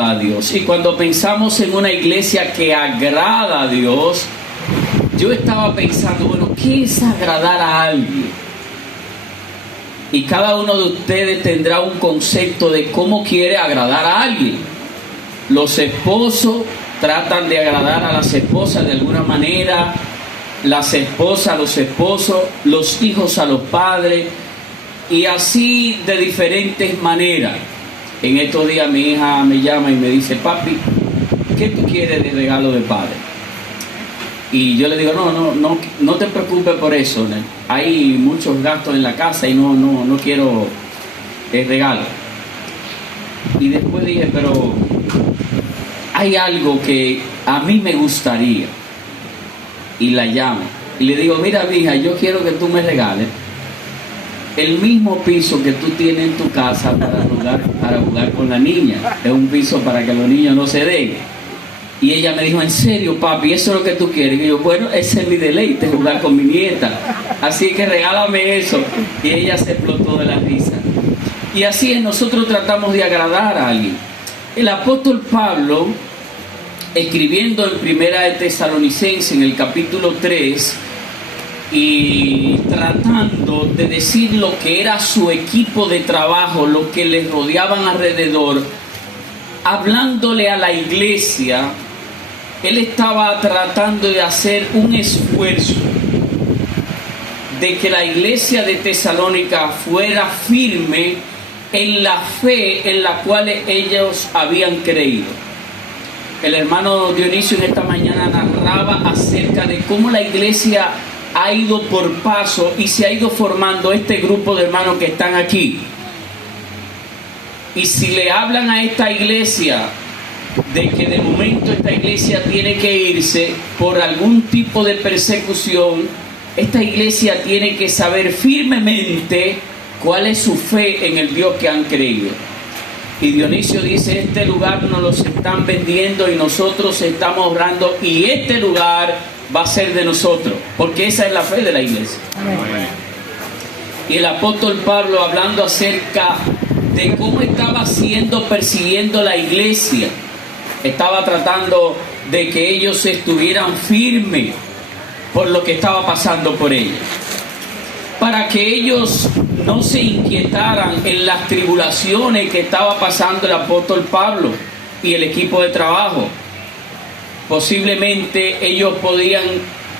a Dios. Y cuando pensamos en una iglesia que agrada a Dios, yo estaba pensando, bueno, ¿qué es agradar a alguien? Y cada uno de ustedes tendrá un concepto de cómo quiere agradar a alguien. Los esposos tratan de agradar a las esposas de alguna manera, las esposas a los esposos, los hijos a los padres, y así de diferentes maneras. En estos días mi hija me llama y me dice, papi, ¿qué tú quieres de regalo de padre? Y yo le digo, no te preocupes por eso, ¿no? Hay muchos gastos en la casa y no quiero el regalo. Y después dije, pero hay algo que a mí me gustaría. Y la llamo y le digo, mira, hija, yo quiero que tú me regales el mismo piso que tú tienes en tu casa para jugar con la niña. Es un piso para que los niños no se den. Y ella me dijo, ¿en serio, papi? ¿Eso es lo que tú quieres? Y yo, bueno, ese es mi deleite, jugar con mi nieta. Así que regálame eso. Y ella se explotó de la risa. Y así es, nosotros tratamos de agradar a alguien. El apóstol Pablo, escribiendo en Primera de Tesalonicenses, en el capítulo 3, y tratando de decir lo que era su equipo de trabajo, lo que les rodeaban alrededor, hablándole a la iglesia, él estaba tratando de hacer un esfuerzo de que la iglesia de Tesalónica fuera firme en la fe en la cual ellos habían creído. El hermano Dionisio en esta mañana narraba acerca de cómo la iglesia ha ido por paso y se ha ido formando este grupo de hermanos que están aquí. Y si le hablan a esta iglesia de que de momento esta iglesia tiene que irse por algún tipo de persecución, esta iglesia tiene que saber firmemente cuál es su fe en el Dios que han creído. Y Dionisio dice, este lugar nos lo están vendiendo y nosotros estamos ahorrando, y este lugar va a ser de nosotros, porque esa es la fe de la iglesia. Amén. Y el apóstol Pablo, hablando acerca de cómo estaba siendo persiguiendo la iglesia, estaba tratando de que ellos estuvieran firmes por lo que estaba pasando por ellos, para que ellos no se inquietaran en las tribulaciones que estaba pasando el apóstol Pablo y el equipo de trabajo. Posiblemente ellos podían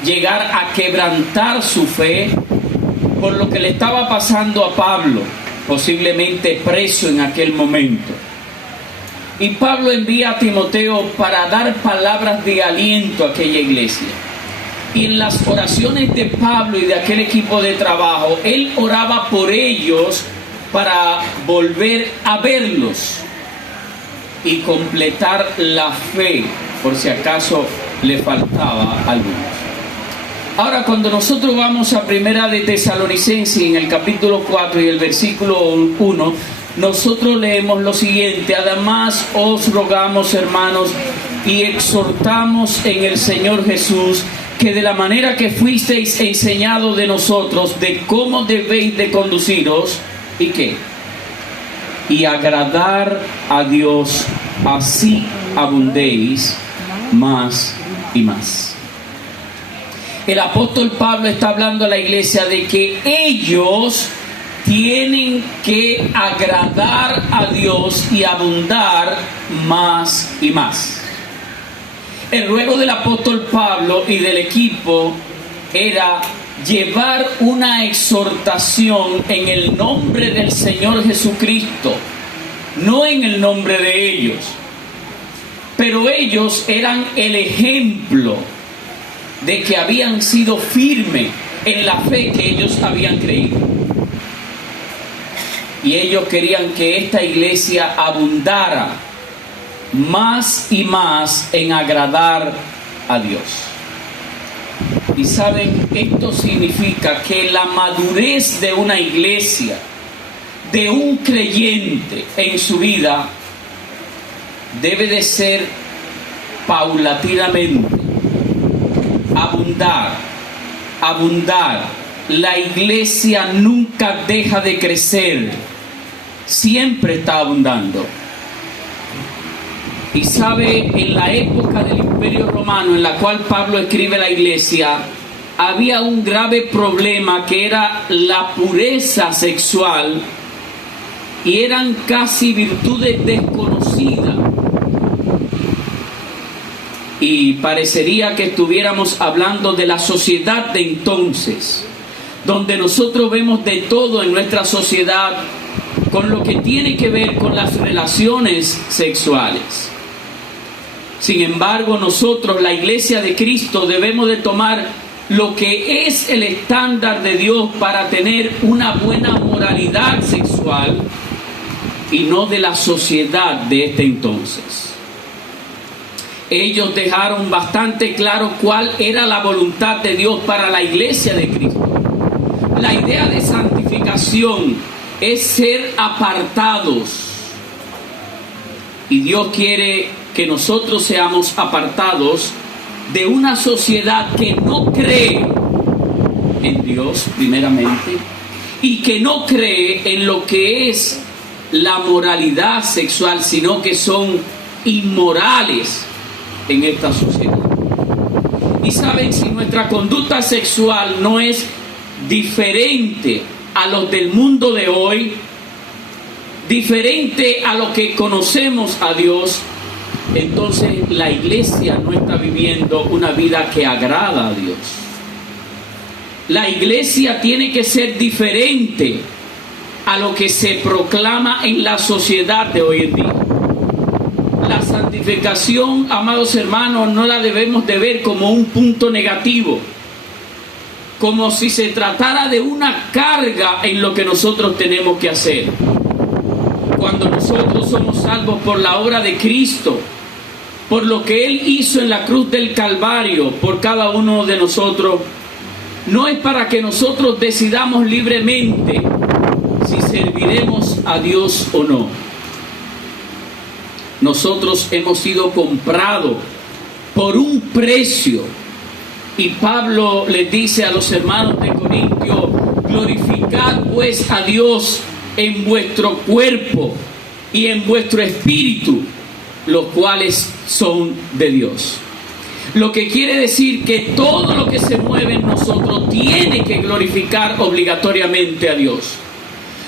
llegar a quebrantar su fe por lo que le estaba pasando a Pablo, posiblemente preso en aquel momento. Y Pablo envía a Timoteo para dar palabras de aliento a aquella iglesia. Y en las oraciones de Pablo y de aquel equipo de trabajo, él oraba por ellos para volver a verlos y completar la fe, por si acaso le faltaba a algunos. Ahora, cuando nosotros vamos a Primera de Tesalonicenses, en el capítulo 4 y el versículo 1, nosotros leemos lo siguiente: además os rogamos, hermanos, y exhortamos en el Señor Jesús, que de la manera que fuisteis enseñados de nosotros, de cómo debéis de conduciros, ¿y qué? Y agradar a Dios, así abundéis más y más. El apóstol Pablo está hablando a la iglesia de que ellos tienen que agradar a Dios y abundar más y más. El ruego del apóstol Pablo y del equipo era llevar una exhortación en el nombre del Señor Jesucristo, no en el nombre de ellos. Pero ellos eran el ejemplo de que habían sido firmes en la fe que ellos habían creído. Y ellos querían que esta iglesia abundara más y más en agradar a Dios. Y saben, esto significa que la madurez de una iglesia, de un creyente en su vida, debe de ser paulatinamente. Abundar. La iglesia nunca deja de crecer, siempre está abundando. Y sabe, en la época del Imperio Romano, en la cual Pablo escribe a la iglesia, había un grave problema que era la pureza sexual, y eran casi virtudes desconocidas. Y parecería que estuviéramos hablando de la sociedad de entonces, donde nosotros vemos de todo en nuestra sociedad con lo que tiene que ver con las relaciones sexuales. Sin embargo, nosotros, la Iglesia de Cristo, debemos de tomar lo que es el estándar de Dios para tener una buena moralidad sexual y no de la sociedad de este entonces. Ellos dejaron bastante claro cuál era la voluntad de Dios para la Iglesia de Cristo. La idea de santificación es ser apartados. Y Dios quiere que nosotros seamos apartados de una sociedad que no cree en Dios, primeramente, y que no cree en lo que es la moralidad sexual, sino que son inmorales en esta sociedad. Y saben, si nuestra conducta sexual no es diferente a los del mundo de hoy, diferente a lo que conocemos a Dios, entonces la iglesia no está viviendo una vida que agrada a Dios. La iglesia tiene que ser diferente a lo que se proclama en la sociedad de hoy en día. La santificación, amados hermanos, no la debemos de ver como un punto negativo, como si se tratara de una carga en lo que nosotros tenemos que hacer. Cuando nosotros somos salvos por la obra de Cristo, por lo que Él hizo en la cruz del Calvario por cada uno de nosotros, no es para que nosotros decidamos libremente si serviremos a Dios o no. Nosotros hemos sido comprados por un precio. Y Pablo les dice a los hermanos de Corintio: glorificad pues a Dios en vuestro cuerpo y en vuestro espíritu, los cuales son de Dios. Lo que quiere decir que todo lo que se mueve en nosotros tiene que glorificar obligatoriamente a Dios.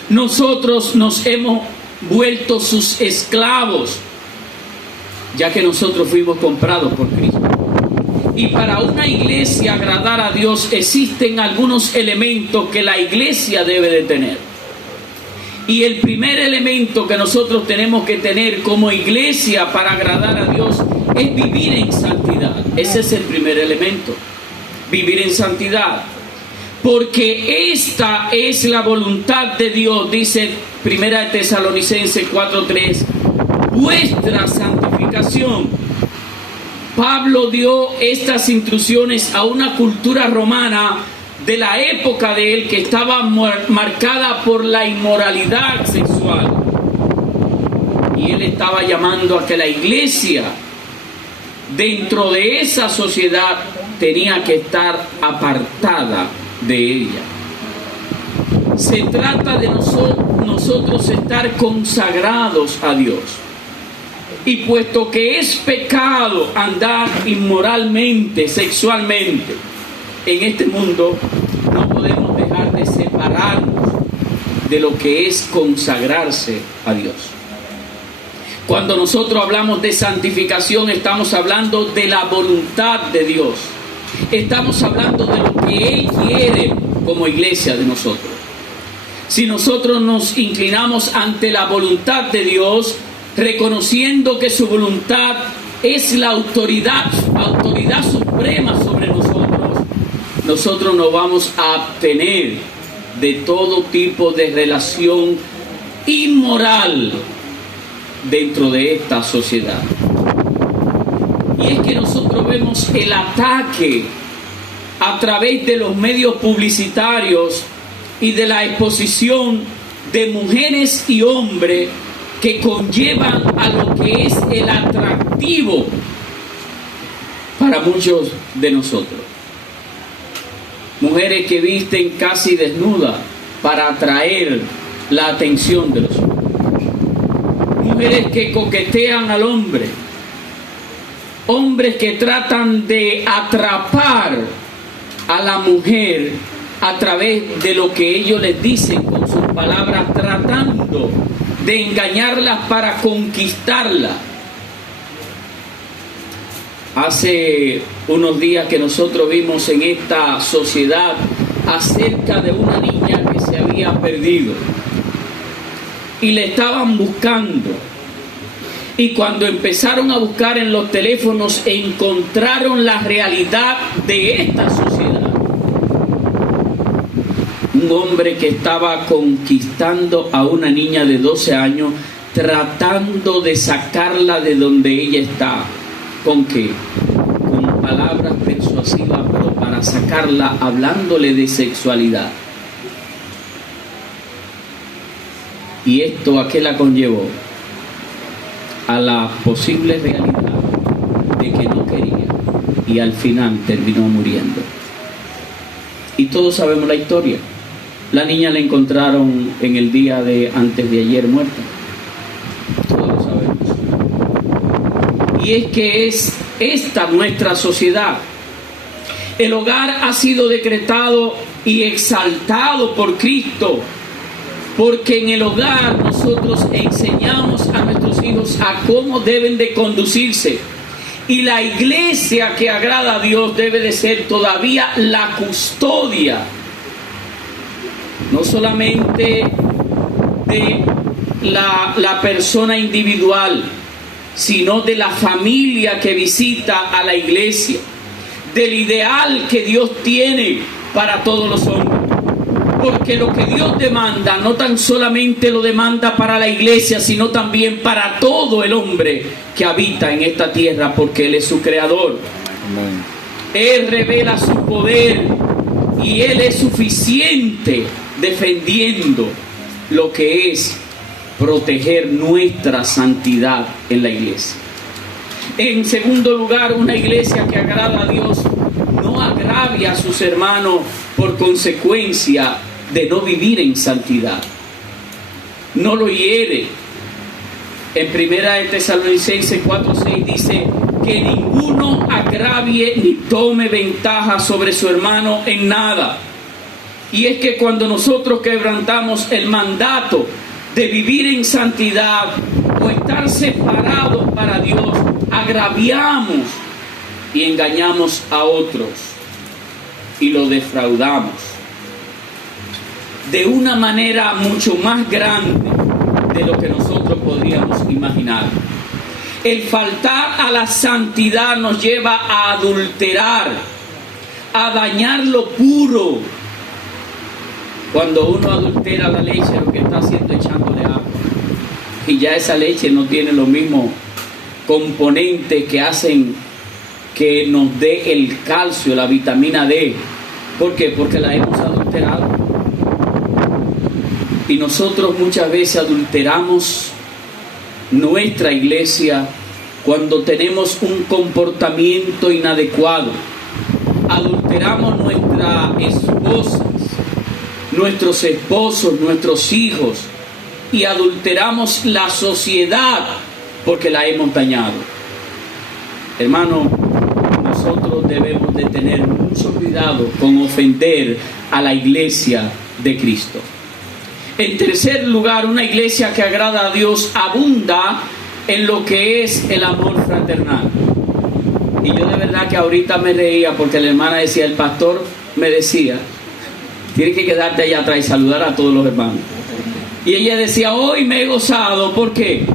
Nosotros nos hemos vuelto sus esclavos, ya que nosotros fuimos comprados por Cristo. Y para una iglesia agradar a Dios existen algunos elementos que la iglesia debe de tener. Y el primer elemento que nosotros tenemos que tener como iglesia para agradar a Dios es vivir en santidad. Ese es el primer elemento, vivir en santidad. Porque esta es la voluntad de Dios, dice 1 Tesalonicenses 4:3, vuestra santificación. Pablo dio estas instrucciones a una cultura romana de la época de él que estaba marcada por la inmoralidad sexual. Y él estaba llamando a que la iglesia, dentro de esa sociedad, tenía que estar apartada de ella. Se trata de nosotros estar consagrados a Dios. Y puesto que es pecado andar inmoralmente, sexualmente, en este mundo, no podemos dejar de separarnos de lo que es consagrarse a Dios. Cuando nosotros hablamos de santificación, estamos hablando de la voluntad de Dios. Estamos hablando de lo que Él quiere como iglesia de nosotros. Si nosotros nos inclinamos ante la voluntad de Dios, reconociendo que su voluntad es la autoridad suprema sobre nosotros nos vamos a abstener de todo tipo de relación inmoral dentro de esta sociedad. Y es que nosotros vemos el ataque a través de los medios publicitarios y de la exposición de mujeres y hombres que conllevan a lo que es el atractivo para muchos de nosotros. Mujeres que visten casi desnudas para atraer la atención de los hombres. Mujeres que coquetean al hombre hombres que tratan de atrapar a la mujer a través de lo que ellos les dicen con sus palabras, tratando de engañarlas para conquistarla. Hace unos días que nosotros vimos en esta sociedad acerca de una niña que se había perdido y le estaban buscando, y cuando empezaron a buscar en los teléfonos encontraron la realidad de esta sociedad. Un hombre que estaba conquistando a una niña de 12 años, tratando de sacarla de donde ella está. ¿Con qué? Con palabras persuasivas, pero para sacarla hablándole de sexualidad. ¿Y esto a qué la conllevó? A la posible realidad de que no quería, y al final terminó muriendo. Y todos sabemos la historia. La niña la encontraron en el día de antes de ayer muerta. Todos lo sabemos. Y es que es esta nuestra sociedad. El hogar ha sido decretado y exaltado por Cristo, porque en el hogar nosotros enseñamos a nuestros hijos a cómo deben de conducirse. Y la iglesia que agrada a Dios debe de ser todavía la custodia, no solamente de la persona individual, sino de la familia que visita a la iglesia, del ideal que Dios tiene para todos los hombres. Porque lo que Dios demanda no tan solamente lo demanda para la iglesia, sino también para todo el hombre que habita en esta tierra, porque Él es su creador. Amén. Él revela su poder y Él es suficiente defendiendo lo que es proteger nuestra santidad en la iglesia. En segundo lugar, una iglesia que agrada a Dios no agravia a sus hermanos por consecuencia de no vivir en santidad. No lo hiere. En primera de Tesalonicenses 4:6 dice que ninguno agravie ni tome ventaja sobre su hermano en nada. Y es que cuando nosotros quebrantamos el mandato de vivir en santidad o estar separados para Dios, agraviamos y engañamos a otros y lo defraudamos de una manera mucho más grande de lo que nosotros podríamos imaginar. El faltar a la santidad nos lleva a adulterar, a dañar lo puro. Cuando uno adultera la leche, lo que está haciendo es echándole agua, y ya esa leche no tiene los mismos componentes que hacen que nos dé el calcio, la vitamina D. ¿Por qué? Porque la hemos adulterado. Y nosotros muchas veces adulteramos nuestra iglesia cuando tenemos un comportamiento inadecuado. Adulteramos nuestras esposas, nuestros esposos, nuestros hijos, y adulteramos la sociedad porque la hemos dañado. Hermano, nosotros debemos de tener mucho cuidado con ofender a la iglesia de Cristo. En tercer lugar, una iglesia que agrada a Dios abunda en lo que es el amor fraternal. Y yo de verdad que ahorita me reía porque la hermana decía, el pastor me decía, tienes que quedarte allá atrás y saludar a todos los hermanos. Y ella decía, hoy me he gozado. ¿Por qué?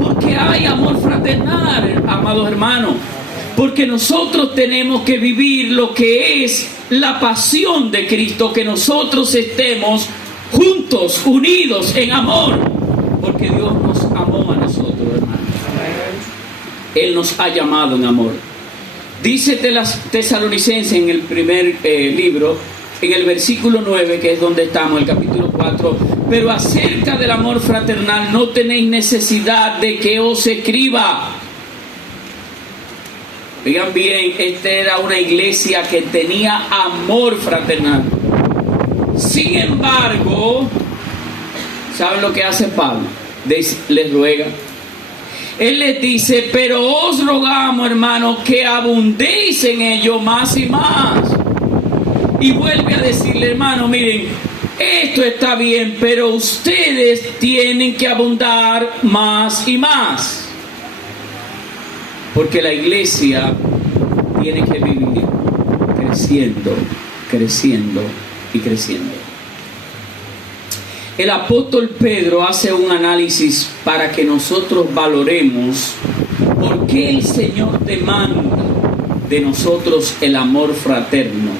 Porque hay amor fraternal, amados hermanos. Porque nosotros tenemos que vivir lo que es la pasión de Cristo, que nosotros estemos juntos, unidos en amor, porque Dios nos amó a nosotros, hermanos. Él nos ha llamado en amor. Dice Tesalonicenses en el primer libro, en el versículo 9, que es donde estamos, el capítulo 4, pero acerca del amor fraternal no tenéis necesidad de que os escriba. Oigan bien, esta era una iglesia que tenía amor fraternal. Sin embargo, ¿saben lo que hace Pablo? Les ruega. Él les dice, pero os rogamos, hermanos, que abundéis en ello más y más. Y vuelve a decirle, hermano, miren, esto está bien, pero ustedes tienen que abundar más y más. Porque la iglesia tiene que vivir creciendo, creciendo y creciendo. El apóstol Pedro hace un análisis para que nosotros valoremos por qué el Señor demanda de nosotros el amor fraterno.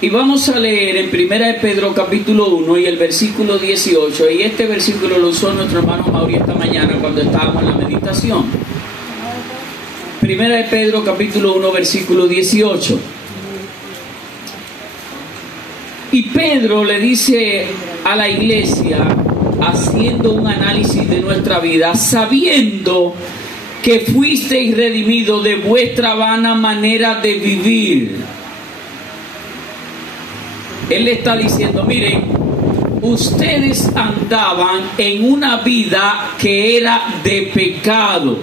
Y vamos a leer en 1 de Pedro capítulo 1 y el versículo 18. Y este versículo lo usó nuestro hermano Mauri esta mañana cuando estábamos en la meditación. 1 de Pedro capítulo 1 versículo 18. Y Pedro le dice a la iglesia, haciendo un análisis de nuestra vida, sabiendo que fuisteis redimidos de vuestra vana manera de vivir. Él le está diciendo, miren, ustedes andaban en una vida que era de pecado,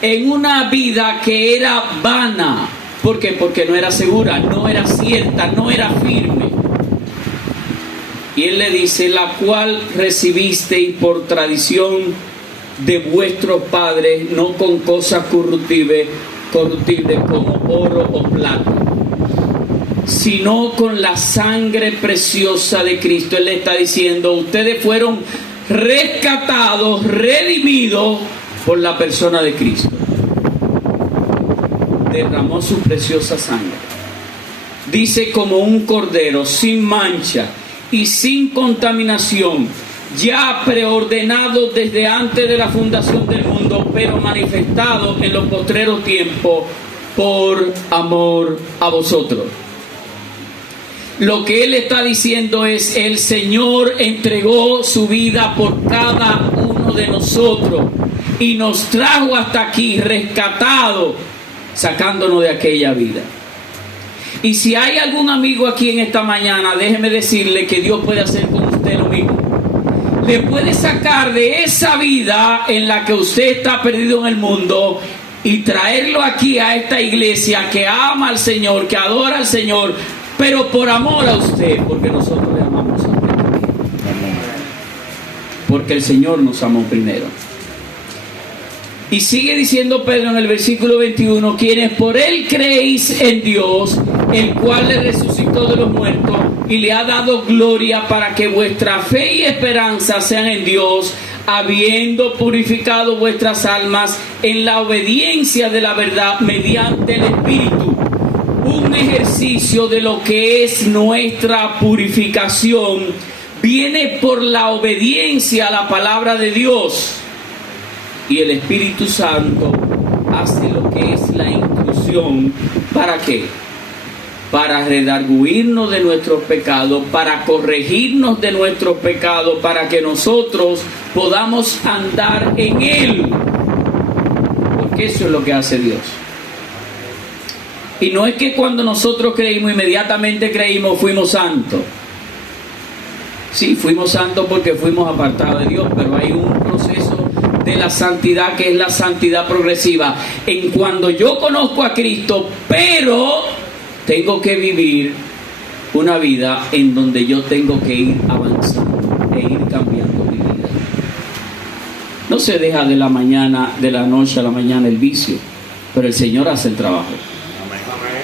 en una vida que era vana. ¿Por qué? Porque no era segura, no era cierta, no era firme. Y él le dice, la cual recibisteis por tradición de vuestros padres, no con cosas corruptibles como oro o plata, sino con la sangre preciosa de Cristo. Él le está diciendo, ustedes fueron rescatados, redimidos por la persona de Cristo. Derramó su preciosa sangre. Dice, como un cordero sin mancha y sin contaminación, ya preordenado desde antes de la fundación del mundo, pero manifestado en los postreros tiempos por amor a vosotros. Lo que él está diciendo es, el Señor entregó su vida por cada uno de nosotros y nos trajo hasta aquí rescatado, sacándonos de aquella vida. Y si hay algún amigo aquí en esta mañana, déjeme decirle que Dios puede hacer con usted lo mismo. Le puede sacar de esa vida en la que usted está perdido en el mundo y traerlo aquí a esta iglesia que ama al Señor, que adora al Señor, pero por amor a usted, porque nosotros le amamos a usted. Porque el Señor nos amó primero. Y sigue diciendo Pedro en el versículo 21, quienes por él creéis en Dios, el cual le resucitó de los muertos y le ha dado gloria, para que vuestra fe y esperanza sean en Dios, habiendo purificado vuestras almas en la obediencia de la verdad mediante el Espíritu. Un ejercicio de lo que es nuestra purificación viene por la obediencia a la palabra de Dios. Y el Espíritu Santo hace lo que es la inclusión. ¿Para qué? Para redarguirnos de nuestros pecados, para corregirnos de nuestros pecados, para que nosotros podamos andar en Él. Porque eso es lo que hace Dios. Y no es que cuando nosotros creímos, inmediatamente creímos, fuimos santos. Sí, fuimos santos porque fuimos apartados de Dios, pero hay un proceso de la santidad que es la santidad progresiva. En cuando yo conozco a Cristo, pero tengo que vivir una vida en donde yo tengo que ir avanzando e ir cambiando mi vida. No se deja de la noche a la mañana el vicio, pero el Señor hace el trabajo.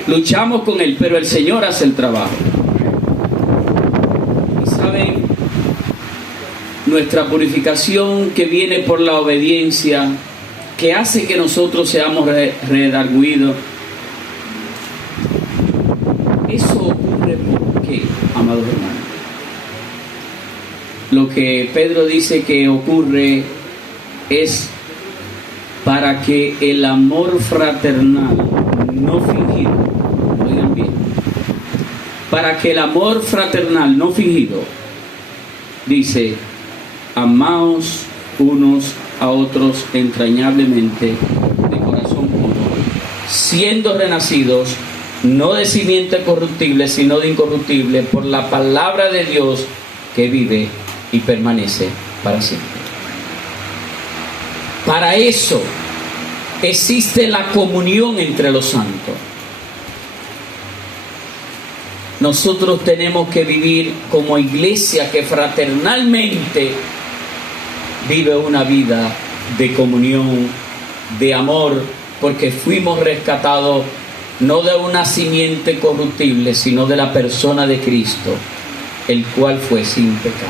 Luchamos con Él, pero el Señor hace el trabajo. Y saben, nuestra purificación que viene por la obediencia, que hace que nosotros seamos redarguidos, eso ocurre ¿por qué, amados hermanos? Lo que Pedro dice que ocurre es para que el amor fraternal no fingido, oigan bien, para que el amor fraternal no fingido, dice, amaos unos a otros entrañablemente de corazón puro, siendo renacidos no de simiente corruptible, sino de incorruptible, por la palabra de Dios que vive y permanece para siempre. Para eso existe la comunión entre los santos. Nosotros tenemos que vivir como iglesia que fraternalmente vive una vida de comunión, de amor, porque fuimos rescatados no de una simiente corruptible, sino de la persona de Cristo, el cual fue sin pecado.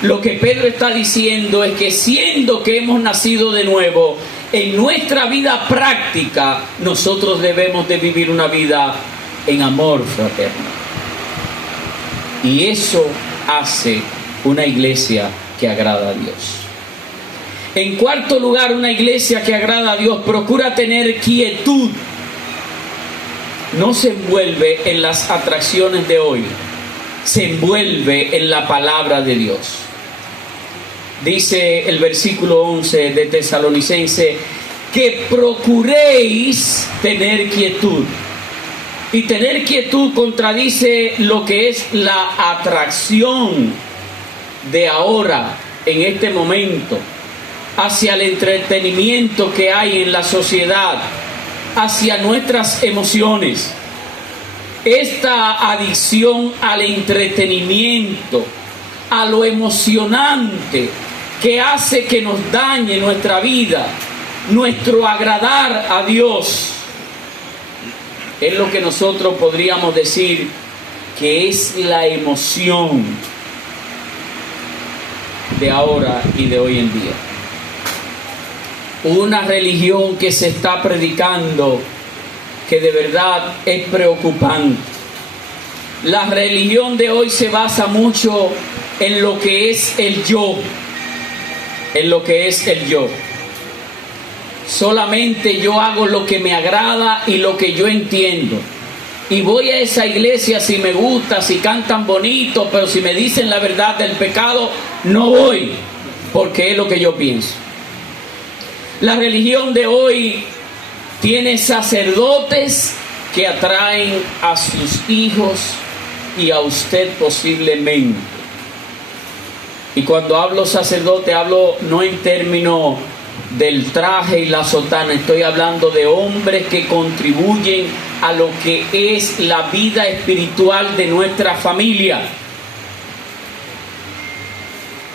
Lo que Pedro está diciendo es que siendo que hemos nacido de nuevo, en nuestra vida práctica, nosotros debemos de vivir una vida en amor fraterno. Y eso hace una iglesia que agrada a Dios. En cuarto lugar, una iglesia que agrada a Dios procura tener quietud. No se envuelve en las atracciones de hoy, se envuelve en la palabra de Dios. Dice el versículo 11 de Tesalonicense que procuréis tener quietud. Y tener quietud contradice lo que es la atracción de ahora, en este momento, hacia el entretenimiento que hay en la sociedad, hacia nuestras emociones. Esta adicción al entretenimiento, a lo emocionante, que hace que nos dañe nuestra vida, nuestro agradar a Dios, es lo que nosotros podríamos decir que es la emoción de ahora y de hoy en día. Una religión que se está predicando que de verdad es preocupante. La religión de hoy se basa mucho en lo que es el yo, en lo que es el yo. Solamente yo hago lo que me agrada y lo que yo entiendo. Y voy a esa iglesia si me gusta, si cantan bonito, pero si me dicen la verdad del pecado, no voy, porque es lo que yo pienso. La religión de hoy tiene sacerdotes que atraen a sus hijos y a usted posiblemente. Y cuando hablo sacerdote, hablo no en términos del traje y la sotana, estoy hablando de hombres que contribuyen a lo que es la vida espiritual de nuestra familia.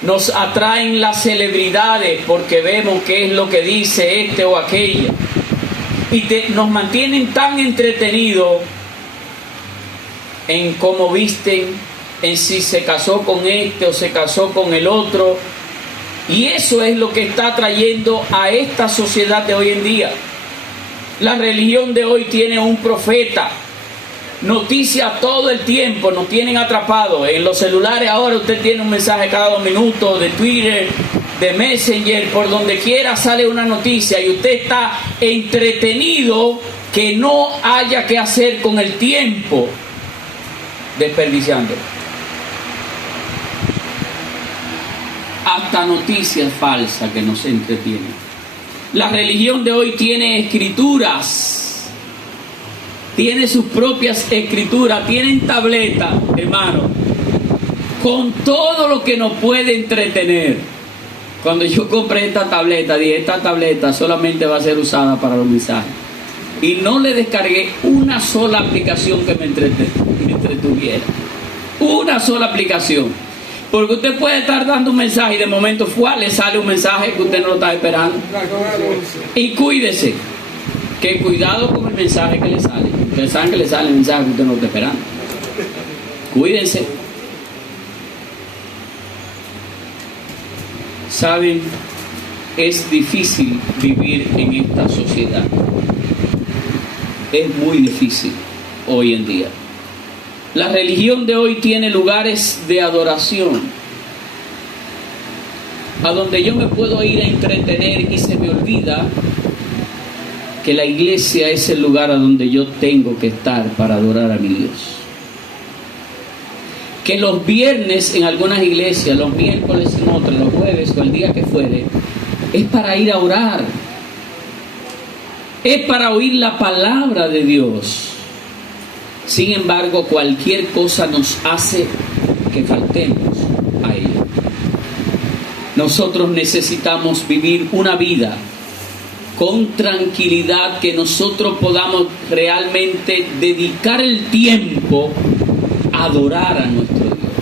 Nos atraen las celebridades porque vemos qué es lo que dice este o aquella. Y nos mantienen tan entretenidos en cómo visten, en si se casó con este o se casó con el otro. Y eso es lo que está trayendo a esta sociedad de hoy en día. La religión de hoy tiene un profeta, noticias todo el tiempo, nos tienen atrapados. En los celulares ahora usted tiene un mensaje cada 2 minutos, de Twitter, de Messenger, por donde quiera sale una noticia y usted está entretenido que no haya que hacer con el tiempo, desperdiciando. Hasta noticias falsas que nos entretienen. La religión de hoy tiene escrituras, tiene sus propias escrituras, tienen tabletas, hermano, con todo lo que nos puede entretener. Cuando yo compré esta tableta, dije, esta tableta solamente va a ser usada para los mensajes. Y no le descargué una sola aplicación que me entretuviera. Una sola aplicación. Porque usted puede estar dando un mensaje y de momento le sale un mensaje que usted no lo está esperando. Y cuídese, que cuidado con el mensaje que le sale. Ustedes saben que le sale el mensaje que usted no está esperando. Cuídense. Saben, es difícil vivir en esta sociedad. Es muy difícil hoy en día. La religión de hoy tiene lugares de adoración a donde yo me puedo ir a entretener y se me olvida que la iglesia es el lugar a donde yo tengo que estar para adorar a mi Dios. Que los viernes en algunas iglesias, los miércoles en otras, los jueves o el día que fuere, es para ir a orar, es para oír la palabra de Dios. Sin embargo, cualquier cosa nos hace que faltemos a ello. Nosotros necesitamos vivir una vida con tranquilidad, que nosotros podamos realmente dedicar el tiempo a adorar a nuestro Dios.